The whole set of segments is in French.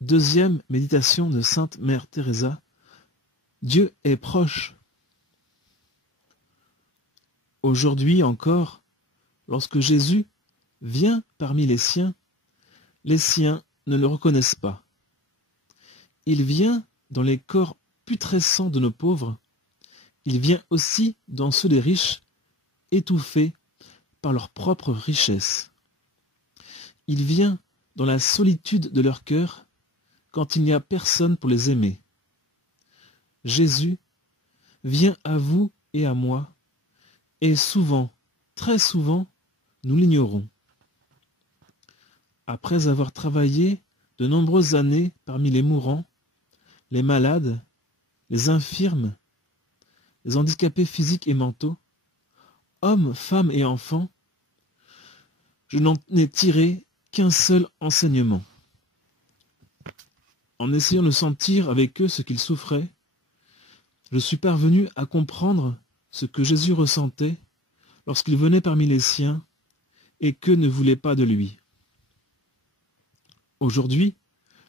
Deuxième méditation de Sainte Mère Teresa. Dieu est proche. Aujourd'hui encore, lorsque Jésus vient parmi les siens ne le reconnaissent pas. Il vient dans les corps putrescents de nos pauvres, il vient aussi dans ceux des riches, étouffés par leur propre richesse. Il vient dans la solitude de leur cœur, quand il n'y a personne pour les aimer. Jésus vient à vous et à moi, et souvent, très souvent, nous l'ignorons. Après avoir travaillé de nombreuses années parmi les mourants, les malades, les infirmes, les handicapés physiques et mentaux, hommes, femmes et enfants, je n'en ai tiré qu'un seul enseignement. En essayant de sentir avec eux ce qu'ils souffraient, je suis parvenu à comprendre ce que Jésus ressentait lorsqu'il venait parmi les siens et qu'eux ne voulaient pas de lui. Aujourd'hui,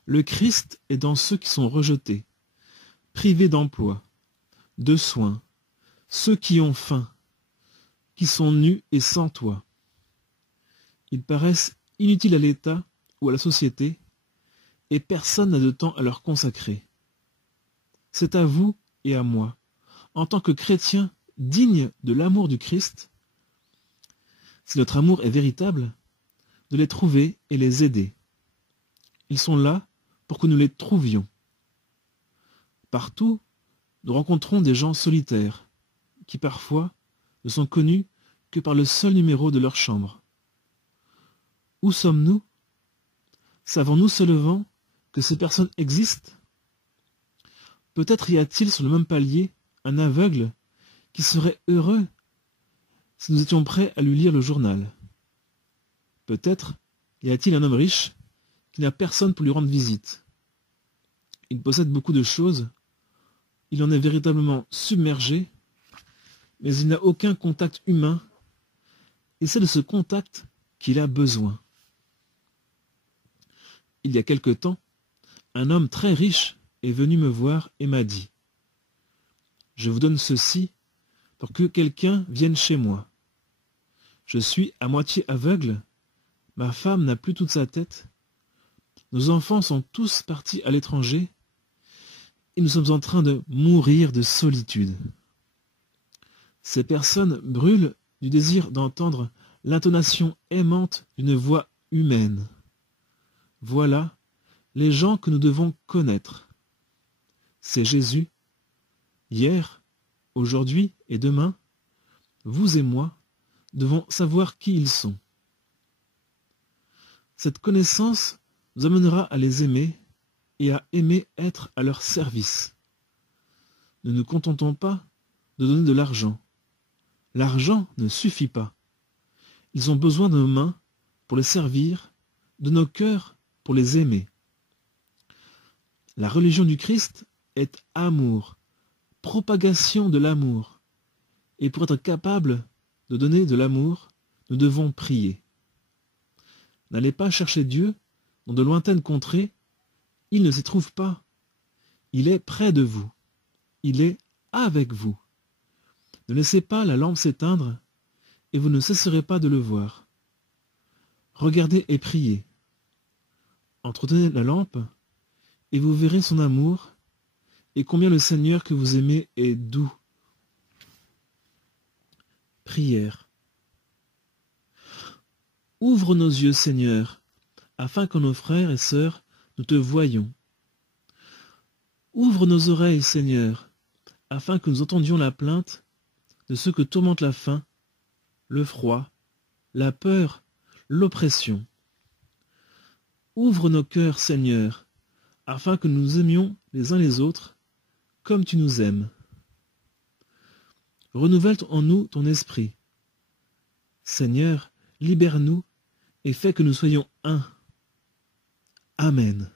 le Christ est dans ceux qui sont rejetés, privés d'emploi, de soins, ceux qui ont faim, qui sont nus et sans toit. Ils paraissent inutiles à l'État ou à la société, et personne n'a de temps à leur consacrer. C'est à vous et à moi, en tant que chrétiens dignes de l'amour du Christ, si notre amour est véritable, de les trouver et les aider. Ils sont là pour que nous les trouvions. Partout, nous rencontrons des gens solitaires, qui parfois ne sont connus que par le seul numéro de leur chambre. Où sommes-nous? Savons-nous seulement que ces personnes existent? Peut-être y a-t-il sur le même palier un aveugle qui serait heureux si nous étions prêts à lui lire le journal. Peut-être y a-t-il un homme riche qui n'a personne pour lui rendre visite. Il possède beaucoup de choses, il en est véritablement submergé, mais il n'a aucun contact humain, et c'est de ce contact qu'il a besoin. Il y a quelque temps, un homme très riche est venu me voir et m'a dit « Je vous donne ceci pour que quelqu'un vienne chez moi. Je suis à moitié aveugle, ma femme n'a plus toute sa tête, nos enfants sont tous partis à l'étranger et nous sommes en train de mourir de solitude. » Ces personnes brûlent du désir d'entendre l'intonation aimante d'une voix humaine. Voilà les gens que nous devons connaître. C'est Jésus. Hier, aujourd'hui et demain, vous et moi devons savoir qui ils sont. Cette connaissance nous amènera à les aimer et à aimer être à leur service. Ne nous contentons pas de donner de l'argent. L'argent ne suffit pas. Ils ont besoin de nos mains pour les servir, de nos cœurs pour les aimer. La religion du Christ est amour, propagation de l'amour. Et pour être capable de donner de l'amour, nous devons prier. N'allez pas chercher Dieu dans de lointaines contrées, il ne s'y trouve pas. Il est près de vous. Il est avec vous. Ne laissez pas la lampe s'éteindre et vous ne cesserez pas de le voir. Regardez et priez. Entretenez la lampe et vous verrez son amour et combien le Seigneur que vous aimez est doux. Prière. Ouvre nos yeux, Seigneur, afin que nos frères et sœurs nous te voyions. Ouvre nos oreilles, Seigneur, afin que nous entendions la plainte de ceux que tourmente la faim, le froid, la peur, l'oppression. Ouvre nos cœurs, Seigneur, afin que nous aimions les uns les autres, comme tu nous aimes. Renouvelle en nous ton esprit. Seigneur, libère-nous et fais que nous soyons un. Amen.